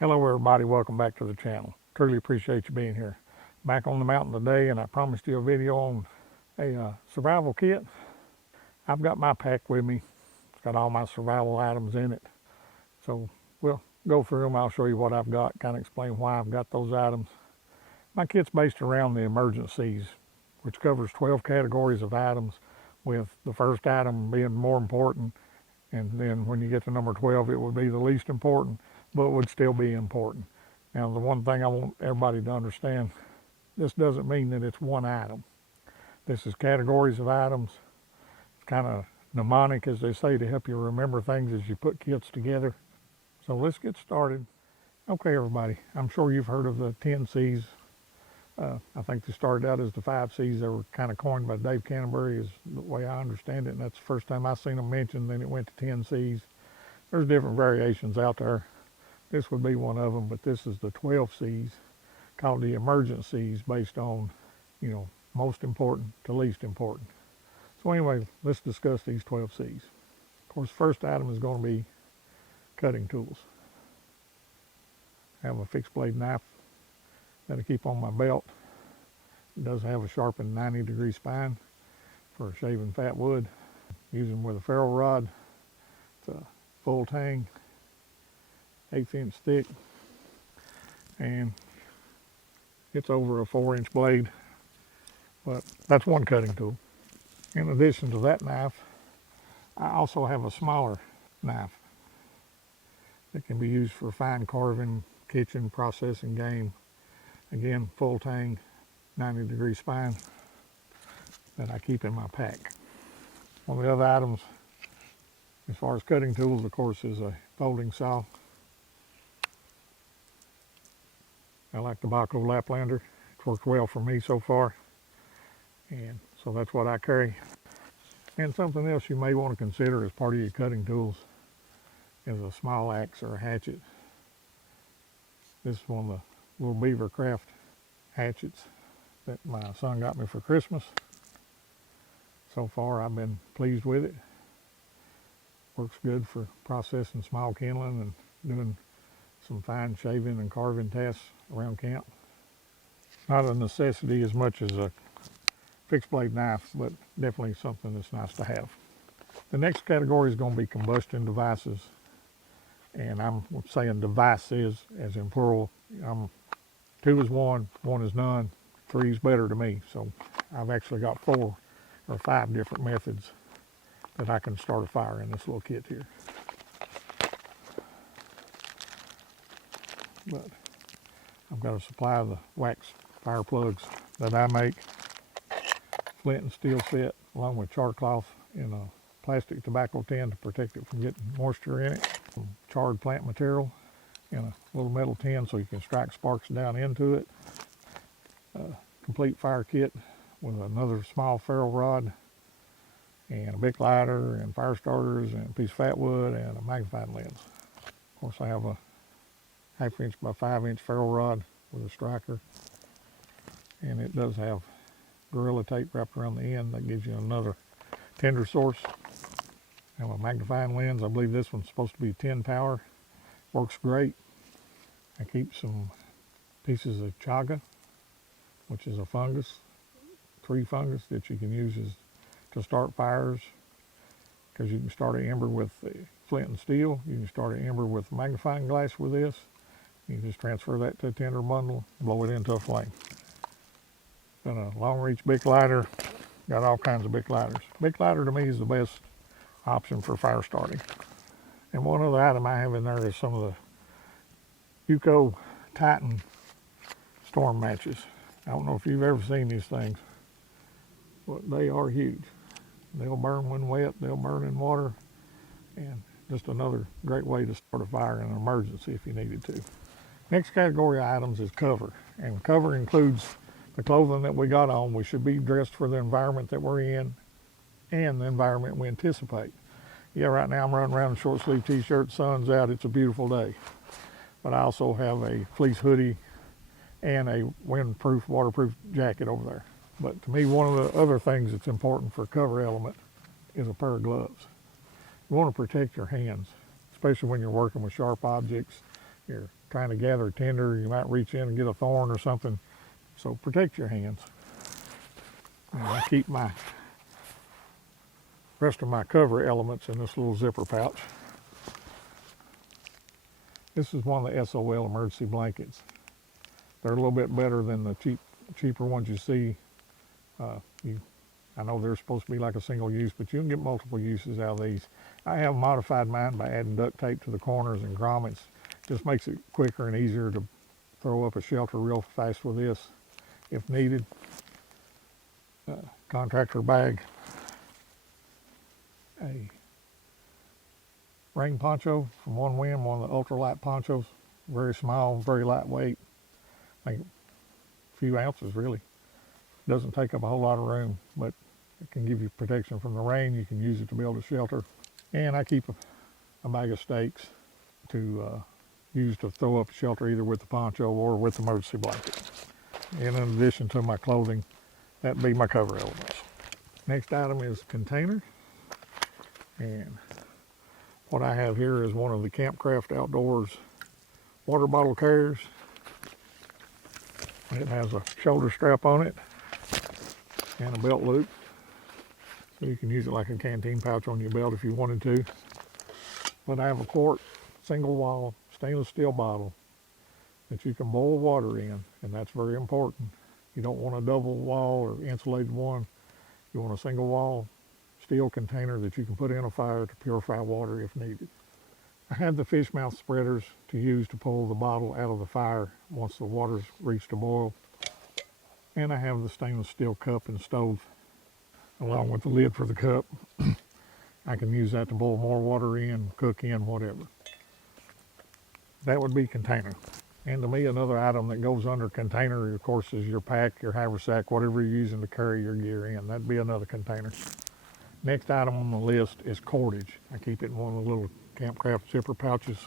Hello everybody, welcome back to the channel. Truly appreciate you being here. Back on the mountain today, and I promised you a video on a survival kit. I've got my pack with me. It's got all my survival items in it. So we'll go through them. I'll show you what I've got, kind of explain why I've got those items. My kit's based around the emergencies, which covers 12 categories of items, with the first item being more important, and then when you get to number 12, it would be the least important, but would still be important. Now, the one thing I want everybody to understand, this doesn't mean that it's one item. This is categories of items. It's kind of mnemonic, as they say, to help you remember things as you put kits together. So let's get started. Okay, everybody, I'm sure you've heard of the 10 C's. I think they started out as the 5 C's. They were kind of coined by Dave Canterbury, is the way I understand it, and that's the first time I've seen them mentioned. Then it went to 10 C's. There's different variations out there. This would be one of them, but this is the 12 C's, called the emergent C's, based on, most important to least important. So anyway, let's discuss these 12 C's. Of course, the first item is going to be cutting tools. I have a fixed blade knife that I keep on my belt. It does have a sharpened 90-degree spine for shaving fat wood. Using with a ferrule rod. It's a full tang, 1/8 inch thick, and it's over a 4-inch blade, but that's one cutting tool. In addition to that knife, I also have a smaller knife that can be used for fine carving, kitchen, processing, game. Again, full tang, 90-degree spine that I keep in my pack. One of the other items, as far as cutting tools, of course, is a folding saw. I like the Baco Laplander. It's worked well for me so far, and so that's what I carry. And something else you may want to consider as part of your cutting tools is a small axe or a hatchet. This is one of the little Beaver Craft hatchets that my son got me for Christmas. So far, I've been pleased with it. Works good for processing small kindling and doing some fine shaving and carving tasks around camp. Not a necessity as much as a fixed blade knife, but definitely something that's nice to have. The next category is going to be combustion devices, and I'm saying devices as in plural. 2 is one, 1 is none, 3 is better to me. So I've actually got 4 or 5 different methods that I can start a fire in this little kit here. But I've got a supply of the wax fire plugs that I make. Flint and steel set, along with char cloth in a plastic tobacco tin to protect it from getting moisture in it. Some charred plant material in a little metal tin so you can strike sparks down into it. Complete fire kit with another small ferrule rod and a Bic lighter and fire starters and a piece of fat wood and a magnifying lens. Of course, I have a 1/2 inch by 5 inch ferrule rod with a striker, and it does have Gorilla Tape wrapped around the end that gives you another tinder source. I have a magnifying lens. I believe this one's supposed to be 10 power. Works great. I keep some pieces of chaga, which is a fungus, tree fungus that you can use to start fires, because you can start an ember with flint and steel. You can start an ember with magnifying glass with this. You can just transfer that to a tinder bundle, blow it into a flame. Got a long reach Bic lighter. Got all kinds of Bic lighters. Bic lighter to me is the best option for fire starting. And one other item I have in there is some of the UCO Titan storm matches. I don't know if you've ever seen these things, but they are huge. They'll burn when wet, they'll burn in water, and just another great way to start a fire in an emergency if you needed to. Next category of items is cover, and cover includes the clothing that we got on. We should be dressed for the environment that we're in and the environment we anticipate. Yeah, right now I'm running around in a short sleeve t-shirt, sun's out, it's a beautiful day. But I also have a fleece hoodie and a windproof, waterproof jacket over there. But to me, one of the other things that's important for cover element is a pair of gloves. You want to protect your hands, especially when you're working with sharp objects. Your trying to gather tinder, you might reach in and get a thorn or something. So protect your hands. And I keep my rest of my cover elements in this little zipper pouch. This is one of the SOL emergency blankets. They're a little bit better than the cheaper ones you see. I know they're supposed to be like a single use, but you can get multiple uses out of these. I have modified mine by adding duct tape to the corners and grommets. Just makes it quicker and easier to throw up a shelter real fast with this if needed. Contractor bag. A rain poncho from One Wind, one of the ultralight ponchos. Very small, very lightweight. Like a few ounces really. Doesn't take up a whole lot of room, but it can give you protection from the rain. You can use it to build a shelter. And I keep a bag of stakes to use to throw up a shelter either with the poncho or with the emergency blanket. And in addition to my clothing, that'd be my cover elements. Next item is container. And what I have here is one of the Campcraft Outdoors water bottle carriers. It has a shoulder strap on it and a belt loop. So you can use it like a canteen pouch on your belt if you wanted to. But I have a quart, single wall, stainless steel bottle that you can boil water in, and that's very important. You don't want a double wall or insulated one. You want a single wall steel container that you can put in a fire to purify water if needed. I have the fish mouth spreaders to use to pull the bottle out of the fire once the water's reached a boil. And I have the stainless steel cup and stove along with the lid for the cup. I can use that to boil more water in, cook in, whatever. That would be container. And to me, another item that goes under container, of course, is your pack, your haversack, whatever you're using to carry your gear in. That'd be another container. Next item on the list is cordage. I keep it in one of the little Campcraft zipper pouches.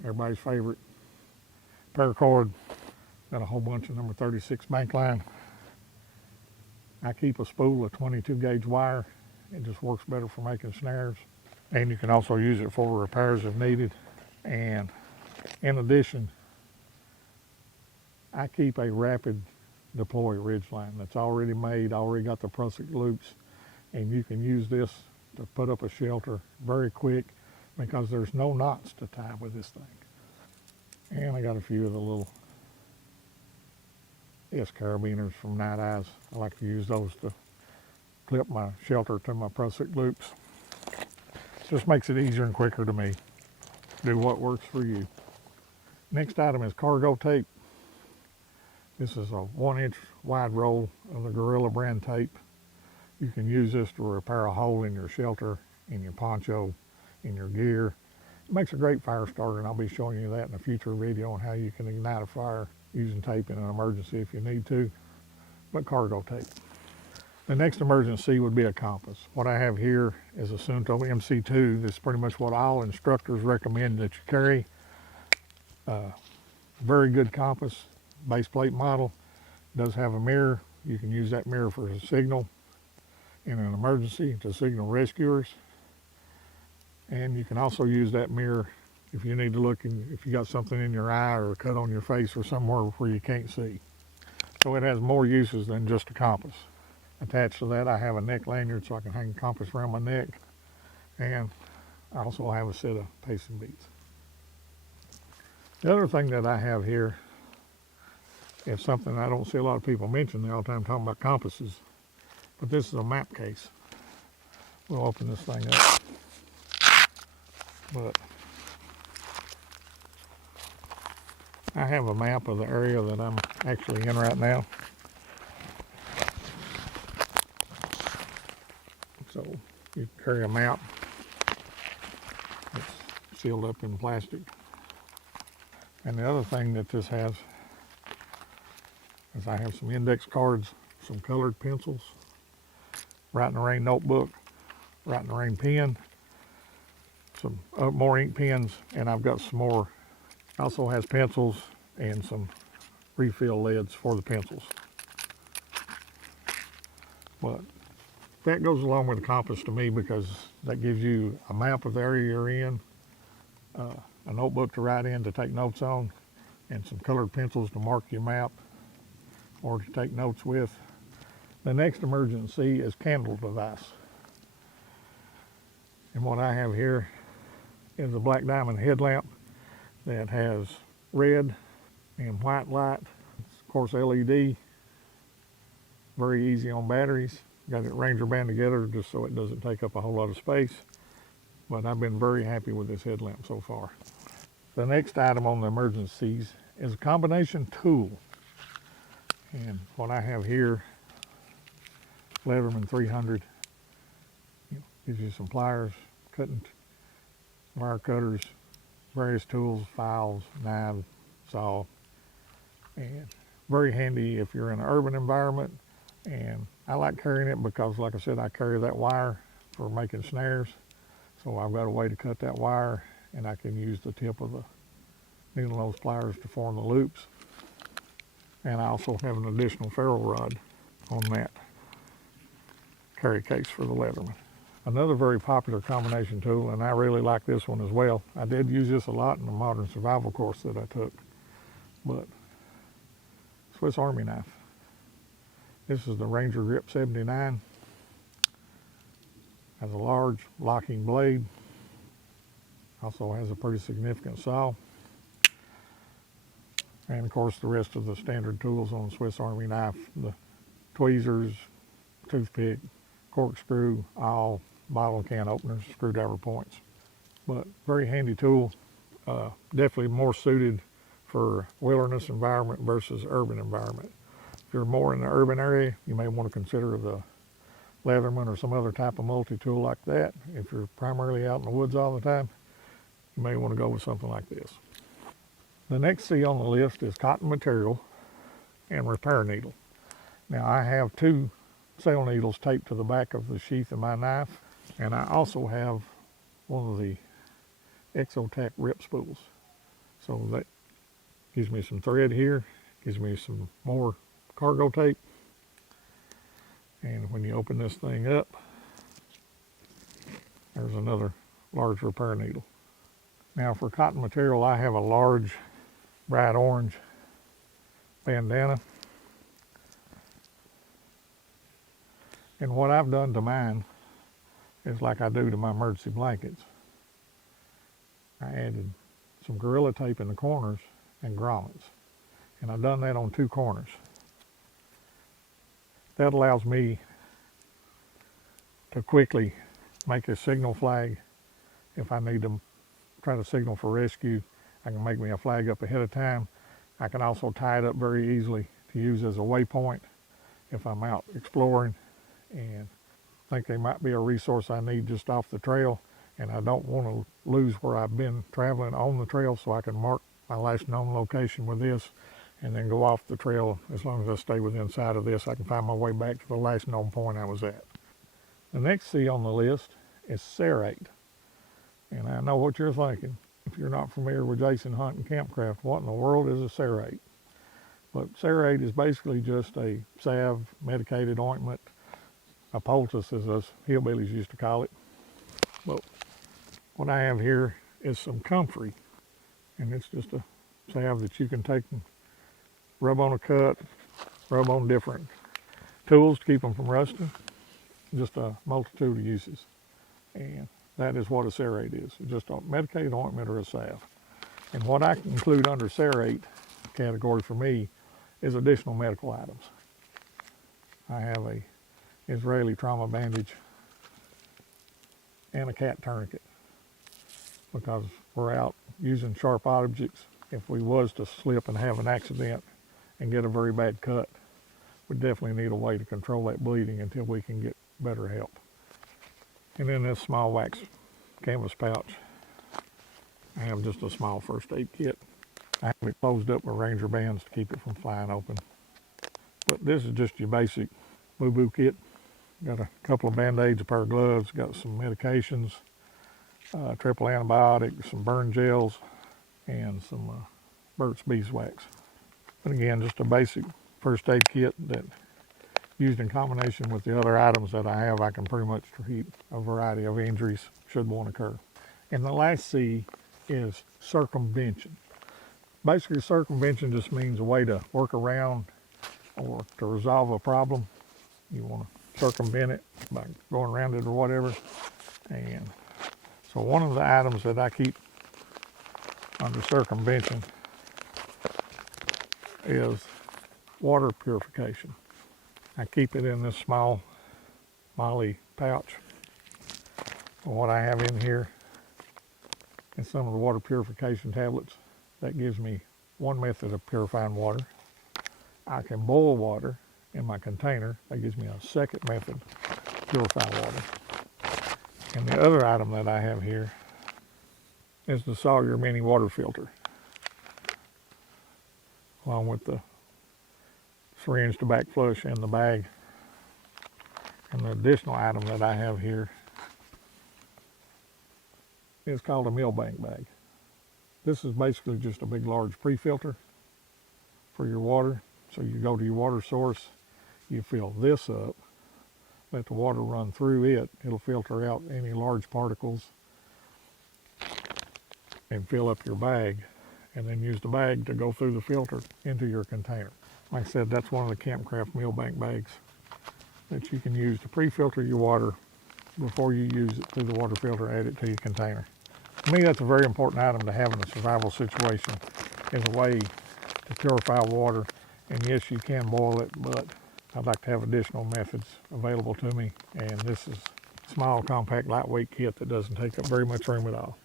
Everybody's favorite paracord. Got a whole bunch of number 36 bank line. I keep a spool of 22 gauge wire. It just works better for making snares. And you can also use it for repairs if needed. And in addition, I keep a rapid deploy ridgeline that's already made, already got the prusik loops, and you can use this to put up a shelter very quick because there's no knots to tie with this thing. And I got a few of the little carabiners from Night Eyes. I like to use those to clip my shelter to my prusik loops. Just makes it easier and quicker to me. Do what works for you. Next item is cargo tape. This is a 1-inch wide roll of the Gorilla brand tape. You can use this to repair a hole in your shelter, in your poncho, in your gear. It makes a great fire starter, and I'll be showing you that in a future video on how you can ignite a fire using tape in an emergency if you need to, but cargo tape. The next emergency would be a compass. What I have here is a Sunto MC2. This is pretty much what all instructors recommend that you carry. Very good compass, base plate model. It does have a mirror. You can use that mirror for a signal in an emergency to signal rescuers. And you can also use that mirror if you need to look, if you got something in your eye or a cut on your face or somewhere where you can't see. So it has more uses than just a compass. Attached to that, I have a neck lanyard so I can hang a compass around my neck. And I also have a set of pacing beads. The other thing that I have here is something I don't see a lot of people mention all the time talking about compasses, but this is a map case. We'll open this thing up. But I have a map of the area that I'm actually in right now. So you carry a map. It's sealed up in plastic. And the other thing that this has is I have some index cards, some colored pencils, Write in the Rain notebook, Write in the Rain pen, some more ink pens, and I've got some more. Also has pencils and some refill lids for the pencils. But that goes along with the compass to me because that gives you a map of the area you're in. a notebook to write in to take notes on, and some colored pencils to mark your map or to take notes with. The next emergency is candle device. And what I have here is a black diamond headlamp that has red and white light. It's, of course, LED, very easy on batteries. Got it Ranger band together just so it doesn't take up a whole lot of space. But I've been very happy with this headlamp so far. The next item on the emergencies is a combination tool. And what I have here, Leatherman 300, gives you some pliers, cutting wire cutters, various tools, files, knives, saw, and very handy if you're in an urban environment. And I like carrying it because, like I said, I carry that wire for making snares. So I've got a way to cut that wire, and I can use the tip of the needle nose pliers to form the loops. And I also have an additional ferrule rod on that carry case for the Leatherman. Another very popular combination tool, and I really like this one as well. I did use this a lot in the modern survival course that I took, but Swiss Army knife. This is the Ranger Grip 79. Has a large locking blade. Also has a pretty significant saw. And of course the rest of the standard tools on the Swiss Army knife, the tweezers, toothpick, corkscrew, awl, bottle can openers, screwdriver points. But very handy tool, definitely more suited for wilderness environment versus urban environment. If you're more in the urban area, you may want to consider the Leatherman or some other type of multi-tool like that. If you're primarily out in the woods all the time, you may want to go with something like this. The next C on the list is cotton material and repair needle. Now I have 2 sail needles taped to the back of the sheath of my knife, and I also have one of the Exotac rip spools. So that gives me some thread here, gives me some more cargo tape, and when you open this thing up, there's another large repair needle. Now for cotton material, I have a large bright orange bandana. And what I've done to mine is like I do to my emergency blankets. I added some Gorilla Tape in the corners and grommets. And I've done that on 2 corners. That allows me to quickly make a signal flag. If I need to try to signal for rescue, I can make me a flag up ahead of time. I can also tie it up very easily to use as a waypoint if I'm out exploring and think there might be a resource I need just off the trail, and I don't want to lose where I've been traveling on the trail, so I can mark my last known location with this and then go off the trail. As long as I stay within sight of this, I can find my way back to the last known point I was at. The next C on the list is Serate. And I know what you're thinking. If you're not familiar with Jason Hunt and Campcraft, what in the world is a Serate? But Serate is basically just a salve, medicated ointment, a poultice as us hillbillies used to call it. But what I have here is some comfrey, and it's just a salve that you can take and rub on a cut, rub on different tools to keep them from rusting. Just a multitude of uses. And that is what a Serate is, just a medicated ointment or a salve. And what I include under Serate category for me is additional medical items. I have a Israeli trauma bandage and a cat tourniquet because we're out using sharp objects. If we was to slip and have an accident and get a very bad cut, we definitely need a way to control that bleeding until we can get better help. And then this small wax canvas pouch, I have just a small first aid kit. I have it closed up with Ranger bands to keep it from flying open. But this is just your basic boo-boo kit. Got a couple of band-aids, a pair of gloves, got some medications, triple antibiotics, some burn gels, and some Burt's Beeswax. But again, just a basic first aid kit that used in combination with the other items that I have, I can pretty much treat a variety of injuries should one occur. And the last C is circumvention. Basically, circumvention just means a way to work around or to resolve a problem. You want to circumvent it by going around it or whatever. And so one of the items that I keep under circumvention is water purification. I keep it in this small Molly pouch. What I have in here is some of the water purification tablets. That gives me one method of purifying water. I can boil water in my container. That gives me a second method to purify water. And the other item that I have here is the Sawyer mini water filter, along with the syringe to back flush and the bag. And the additional item that I have here is called a millbank bag. This is basically just a big large pre-filter for your water. So you go to your water source, you fill this up, let the water run through it. It'll filter out any large particles and fill up your bag, and then use the bag to go through the filter into your container. Like I said, that's one of the Campcraft millbank bags that you can use to pre-filter your water before you use it through the water filter, add it to your container. To me, that's a very important item to have in a survival situation, is a way to purify water. And yes, you can boil it, but I'd like to have additional methods available to me. And this is a small, compact, lightweight kit that doesn't take up very much room at all.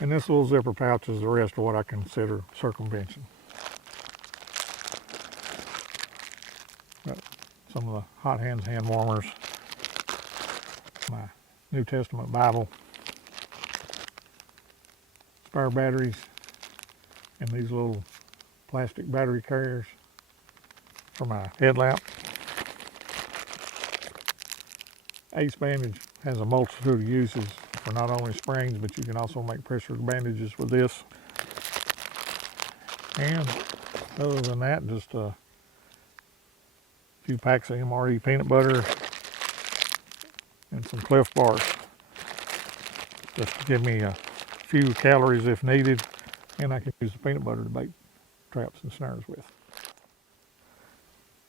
And this little zipper pouch is the rest of what I consider circumvention. Got some of the Hot Hands hand warmers, my New Testament Bible, spare batteries, and these little plastic battery carriers for my headlamp. Ace bandage has a multitude of uses for not only sprains, but you can also make pressure bandages with this. And other than that, just a few packs of MRE peanut butter and some Cliff Bars, just to give me a few calories if needed, and I can use the peanut butter to bait traps and snares with.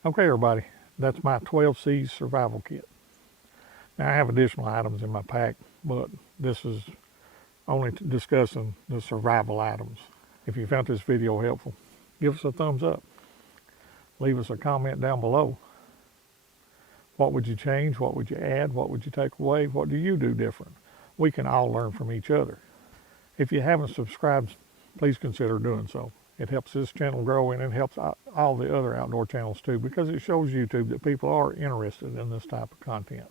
Okay, everybody, that's my 12 C's survival kit. Now I have additional items in my pack, but this is only discussing the survival items. If you found this video helpful, give us a thumbs up. Leave us a comment down below. What would you change? What would you add? What would you take away? What do you do different? We can all learn from each other. If you haven't subscribed, please consider doing so. It helps this channel grow, and it helps all the other outdoor channels too, because it shows YouTube that people are interested in this type of content.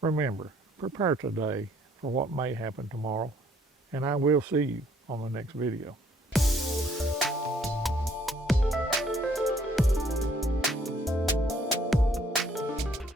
Remember, prepare today for what may happen tomorrow, and I will see you on the next video.